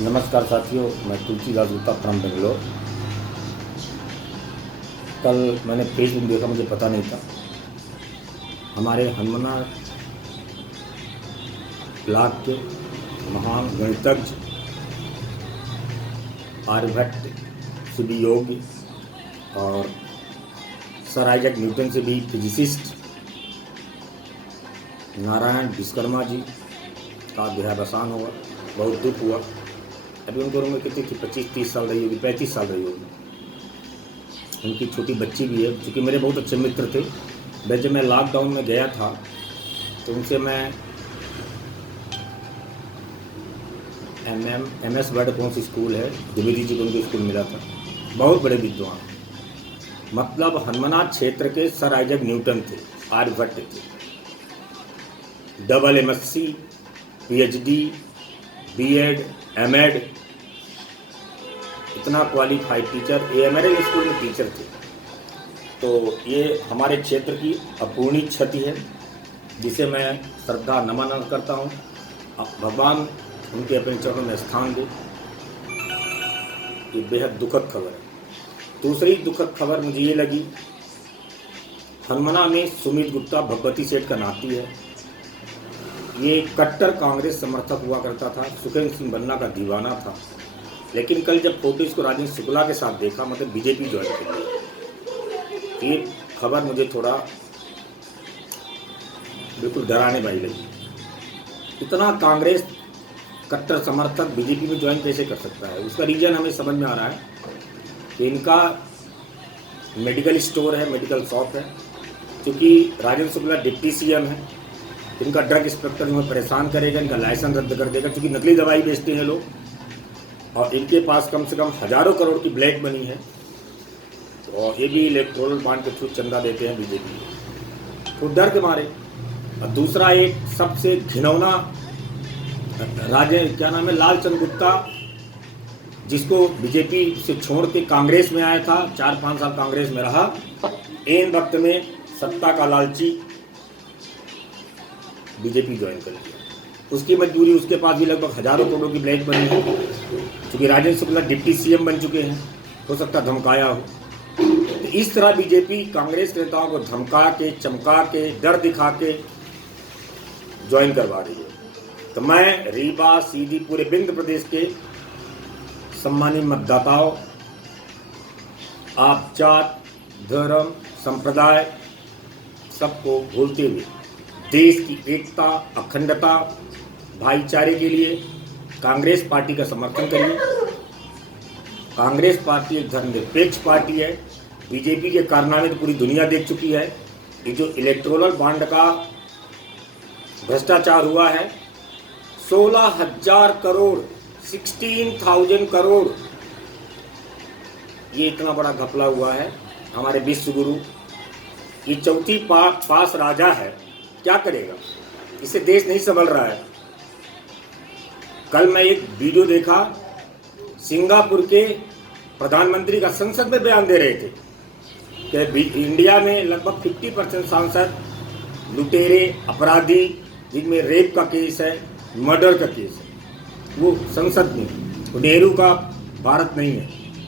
नमस्कार साथियों, मैं तुलसीदास गुप्ता फ्रॉम बेंगलोर। कल मैंने फेसबुक देखा, मुझे पता नहीं था। हमारे हनुमना ब्लॉक के महान गणितज्ञ आर्यभट्ट से भी योग्य और सर आइजैक न्यूटन से भी फिजिसिस्ट नारायण विश्वकर्मा जी का देहावसान हुआ। बहुत दुख हुआ। अभी उनको उम्र कितनी थी? 25-30 साल रही होगी, 35 साल रही होगी। उनकी छोटी बच्ची भी है। चूँकि मेरे बहुत अच्छे मित्र थे, वैसे जब मैं लॉकडाउन में गया था तो उनसे मैं MS वर्ड कौन सी स्कूल है, द्विवेदी जी को उनको स्कूल मिला था। बहुत बड़े विद्वान, मतलब हनुमना क्षेत्र के सर आइजैक न्यूटन थे, आर्यभट्ट थे। MSc, PhD, B.Ed, M.Ed, इतना क्वालिफाइड टीचर, AMRL स्कूल में टीचर थे। तो ये हमारे क्षेत्र की अपूर्णीय क्षति है, जिसे मैं श्रद्धा नमन करता हूँ। भगवान उनके अपने चरणों में स्थान दे। ये बेहद दुखद खबर है। दूसरी दुखद खबर मुझे ये लगी, हनुमना में सुमित गुप्ता भगवती सेठ का नाती है। ये कट्टर कांग्रेस समर्थक हुआ करता था, सुखेंद्र सिंह बन्ना का दीवाना था। लेकिन कल जब फोटो इसको राजेंद्र शुक्ला के साथ देखा, मतलब बीजेपी ज्वाइन कर लिया, ये खबर मुझे थोड़ा बिल्कुल डराने वाली लगी। इतना कांग्रेस कट्टर समर्थक बीजेपी में ज्वाइन कैसे कर सकता है? उसका रीजन हमें समझ में आ रहा है कि इनका मेडिकल स्टोर है, मेडिकल शॉप है। क्योंकि राजेंद्र शुक्ला डिप्टी CM है, इनका ड्रग इंस्पेक्टर उन्हें परेशान करेगा, इनका लाइसेंस रद्द कर देगा। क्योंकि नकली दवाई बेचते हैं लोग और इनके पास कम से कम हजारों करोड़ की ब्लैक मनी है। और ये भी इलेक्टोरल बॉन्ड के थ्रू चंदा देते हैं बीजेपी, तो डर के मारे। और दूसरा एक सबसे घिनौना क्या नाम है, लालचंद गुप्ता, जिसको बीजेपी से छोड़ के कांग्रेस में आया था, 4-5 साल कांग्रेस में रहा। एन वक्त में सत्ता का लालची बीजेपी ज्वाइन कर लिया। उसकी मजबूरी, उसके पास भी लगभग हजारों करोड़ की ब्लैक मनी है। क्योंकि राजेंद्र शुक्ला डिप्टी CM बन चुके हैं, हो सकता धमकाया हो। तो इस तरह बीजेपी कांग्रेस नेताओं को धमका के, चमका के, डर दिखा के ज्वाइन करवा रही है। तो मैं रीवा, सीधी, पूरे विंध्य प्रदेश के सम्मानित मतदाताओं, आप जात, धर्म, संप्रदाय सबको भूलते हुए देश की एकता, अखंडता, भाईचारे के लिए कांग्रेस पार्टी का समर्थन करिए। कांग्रेस पार्टी एक धर्मनिरपेक्ष पार्टी है। बीजेपी के कारनामे तो पूरी दुनिया देख चुकी है। ये जो इलेक्टोरल बॉन्ड का भ्रष्टाचार हुआ है, 16,000 करोड़, 16,000 करोड़, ये इतना बड़ा घपला हुआ है। हमारे विश्व गुरु, ये चौथी पास राजा है, क्या करेगा? इससे देश नहीं संभल रहा है। कल मैं एक वीडियो देखा, सिंगापुर के प्रधानमंत्री का संसद में बयान दे रहे थे कि इंडिया में लगभग 50% सांसद लुटेरे, अपराधी, जिनमें रेप का केस है, मर्डर का केस है, वो संसद में। वो नेहरू का भारत नहीं है।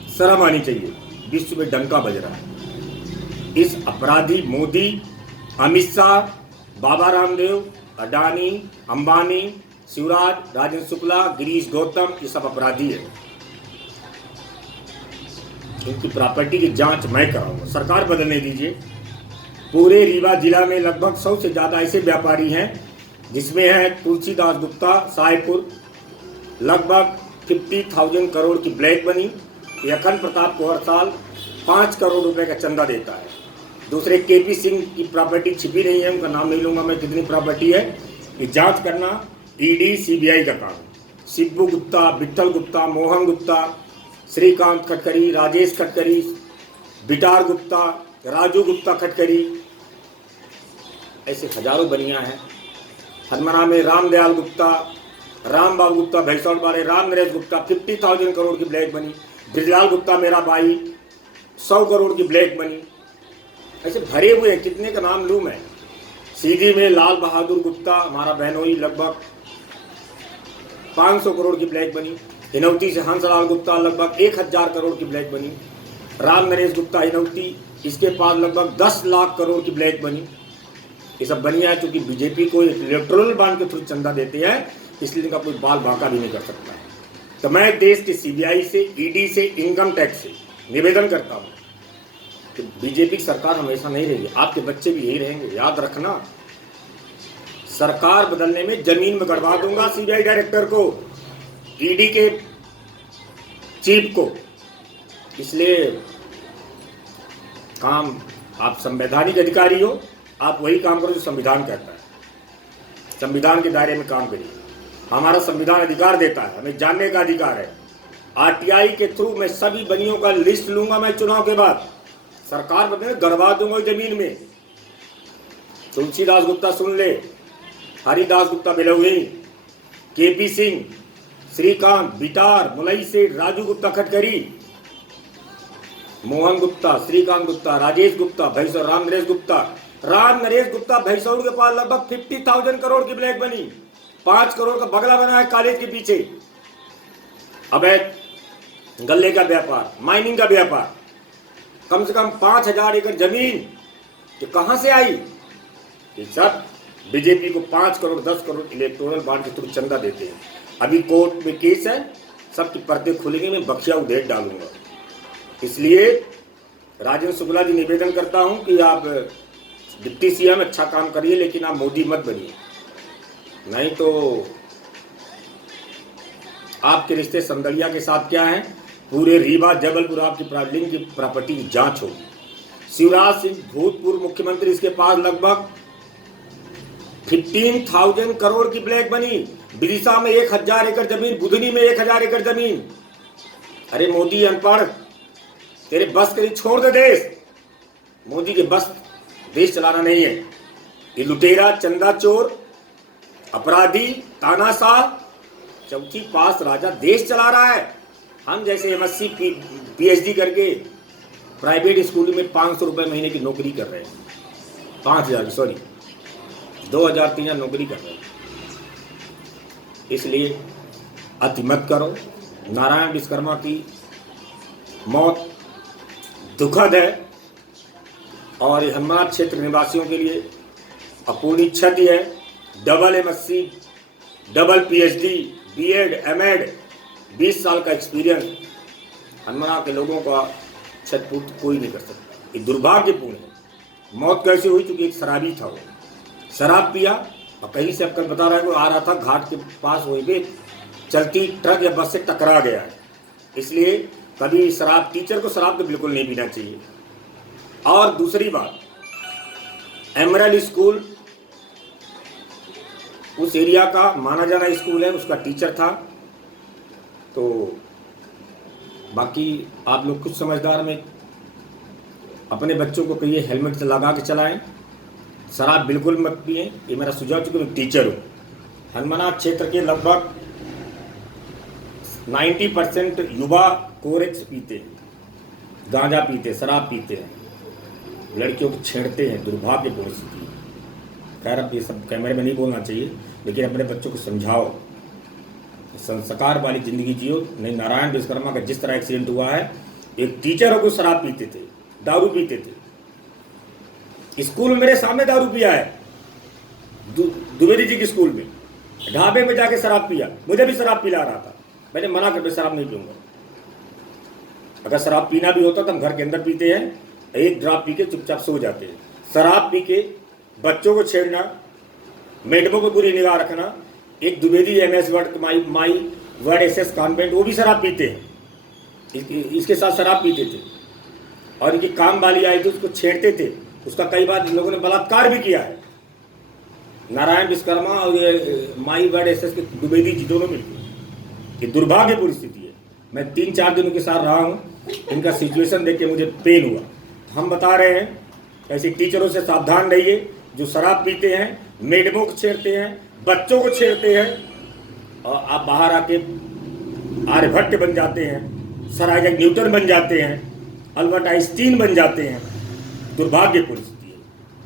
शर्म आनी चाहिए। विश्व में डंका बज रहा है। इस अपराधी मोदी, अमित शाह, बाबा रामदेव, अडानी, अंबानी, शिवराज, राजेंद्र शुक्ला, गिरीश गौतम, ये सब अपराधी है। इनकी प्रॉपर्टी की जांच मैं कराऊंगा। सरकार बदलने दीजिए। पूरे रीवा जिला में लगभग 100 से ज़्यादा ऐसे व्यापारी हैं, जिसमें है तुलसीदास गुप्ता, साहेबपुर, लगभग 50,000 करोड़ की ब्लैक मनी। अखंड प्रताप को हर साल 5 करोड़ रुपए का चंदा देता है। दूसरे KP सिंह की प्रॉपर्टी छिपी नहीं है, उनका नाम नहीं लूंगा मैं, कितनी प्रॉपर्टी है ये जांच करना ED CBI का काम। शिब्बू गुप्ता, विठल गुप्ता, मोहन गुप्ता, श्रीकांत खटकरी, राजेश खटकरी, बिटार गुप्ता, राजू गुप्ता खटकरी, ऐसे हजारों बनिया हैं। हनुमना में रामदयाल गुप्ता, राम बाबू गुप्ता, भैंसौड़ वाले राम नरेश गुप्ता, 50,000 करोड़ की ब्लैक मनी। ब्रिजलाल गुप्ता मेरा भाई, 100 करोड़ की ब्लैक मनी। ऐसे भरे हुए हैं, कितने का नाम लूँ मैं। सीधी में लाल बहादुर गुप्ता, हमारा बहनोई, लगभग 500 करोड़ की ब्लैक मनी। हिनौती से हंसलाल गुप्ता लगभग 1000 करोड़ की ब्लैक बनी। राम नरेश गुप्ता हिनौती, इसके पास लगभग 10 लाख करोड़ की ब्लैक बनी। ये सब बनिया है क्योंकि बीजेपी को इलेक्टोरल बॉन्ड के थ्रू चंदा देते हैं, इसलिए इनका कोई बाल बांका भी नहीं कर सकता है। तो मैं देश के सीबीआई से, ईडी से, इनकम टैक्स से निवेदन करता हूँ कि बीजेपी की सरकार हमेशा नहीं रहेगी, आपके बच्चे भी यही रहेंगे। याद रखना, सरकार बदलने में जमीन में गड़वा दूंगा सीबीआई डायरेक्टर को, ईडी के चीफ को। इसलिए काम, आप संवैधानिक अधिकारी हो, आप वही काम करो जो संविधान कहता है। संविधान के दायरे में काम करिए। हमारा संविधान अधिकार देता है, हमें जानने का अधिकार है। आरटीआई के थ्रू मैं सभी बनियों का लिस्ट लूंगा, मैं चुनाव के बाद सरकार बदले गड़वा दूंगा जमीन में। तुलसीदास गुप्ता सुन ले, हरिदास गुप्ता बिलौनी, केपी सिंह, श्रीकांत बिटार, मुलई से राजू गुप्ता खटकरी, मोहन गुप्ता, श्रीकांत गुप्ता, राजेश गुप्ता, भैसौर, राम नरेश गुप्ता भैसौर के पास लगभग 50,000 करोड़ की ब्लैक बनी। 5 करोड़ का बगला बना है कॉलेज के पीछे। अवैध गल्ले का व्यापार, माइनिंग का व्यापार, कम से कम 5000 एकड़ जमीन तो कहां से आई? ये सब बीजेपी को 5 करोड़ 10 करोड़ इलेक्टोरल बॉन्ड के थ्रू चंदा देते हैं। अभी कोर्ट में केस है, सबकी पर्दे खुलेंगे, मैं बखिया उधेड़ डालूंगा। इसलिए राजेंद्र शुक्ला जी निवेदन करता हूं कि आप डिप्टी सीएम अच्छा काम करिए, लेकिन आप मोदी मत बनिए, नहीं तो आपके रिश्ते समदलिया के साथ क्या है, पूरे रीवा जबलपुर आपकी प्राइवेट की प्रॉपर्टी की जांच होगी। शिवराज सिंह भूतपूर्व मुख्यमंत्री, इसके पास लगभग 15,000 करोड़ की ब्लैक बनी। विदिशा में 1000 एकड़ जमीन, बुधनी में 1000 एकड़ जमीन। अरे मोदी अनपढ़, तेरे बस के छोड़ दे देश। मोदी के बस देश चलाना नहीं है। ये लुटेरा, चंदा चोर, अपराधी, तानाशाह, चौथी पास राजा देश चला रहा है। हम जैसे MSc PhD करके प्राइवेट स्कूल में 500 रुपये महीने की नौकरी कर रहे हैं, 2,000-3,000 नौकरी कर रहे हैं। इसलिए अति मत करो। नारायण विश्वकर्मा की मौत दुखद है और हनुमान क्षेत्र निवासियों के लिए अपूर्णीय क्षति है। Double MSc, double PhD, B.Ed, M.Ed, 20 साल का एक्सपीरियंस, हनुमाना के लोगों का क्षतिपूर्ति कोई नहीं कर सकता। ये दुर्भाग्यपूर्ण है। मौत कैसे हुई? क्योंकि एक शराबी था, वो शराब पिया और कहीं से, अब कल बता रहा है, वो आ रहा था घाट के पास, वहीं पे चलती ट्रक या बस से टकरा गया है। इसलिए कभी शराब, टीचर को शराब तो बिल्कुल नहीं पीना चाहिए। और दूसरी बात, एमरल्ड स्कूल उस एरिया का माना जाना स्कूल है, उसका टीचर था। तो बाकी आप लोग कुछ समझदार में अपने बच्चों को कहिए हेलमेट लगा के चलाएं, शराब बिल्कुल मत पिए, ये मेरा सुझाव। चूँकि मैं टीचर हूँ, हनुमाना क्षेत्र के लगभग 90% युवा कोरेक्स पीते हैं, गांजा पीते हैं, शराब पीते हैं, लड़कियों को छेड़ते हैं। दुर्भाग्यपूर्ण स्थिति है। खैर, अब ये सब कैमरे में नहीं बोलना चाहिए, लेकिन अपने बच्चों को समझाओ, संस्कार वाली ज़िंदगी जियो। नहीं, नारायण विश्वकर्मा का जिस तरह एक्सीडेंट हुआ है, एक टीचर को शराब पीते थे, दारू पीते थे, स्कूल में मेरे सामने दारू पिया है, द्विवेदी जी के स्कूल में, ढाबे में जाके शराब पिया, मुझे भी शराब पिला रहा था। मैंने मना कर दिया, शराब नहीं पीऊंगा। अगर शराब पीना भी होता तो हम घर के अंदर पीते हैं, एक ड्रॉप पी के चुपचाप सो जाते हैं। शराब पी के बच्चों को छेड़ना, मैडमों पर बुरी निगाह रखना। एक Dwivedi MS word my word SS convent, वो भी शराब पीते हैं, इसके साथ शराब पीते थे। और इनकी काम वाली आई थी, उसको छेड़ते थे, उसका कई बार इन लोगों ने बलात्कार भी किया है। नारायण विश्वकर्मा और माई वर्ड SS के द्विवेदी जी दोनों मिलकर, ये दुर्भाग्यपूर्ण स्थिति है। मैं 3-4 दिन उनके साथ रहा हूँ, इनका सिचुएशन देख के मुझे पेन हुआ। हम बता रहे हैं, ऐसे टीचरों से सावधान रहिए जो शराब पीते हैं, मैडमों को छेड़ते हैं, बच्चों को छेड़ते हैं, और आप बाहर आके आर्यभट्ट बन जाते हैं, सर आइजैक न्यूटन बन जाते हैं, अल्बर्ट आइंस्टीन बन जाते हैं। दुर्भाग्यपूर्ण स्थिति है।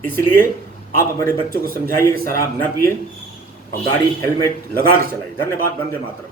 इसलिए आप अपने बच्चों को समझाइए कि शराब न पिए और गाड़ी हेलमेट लगा के चलाइए। धन्यवाद। वंदे मातरम।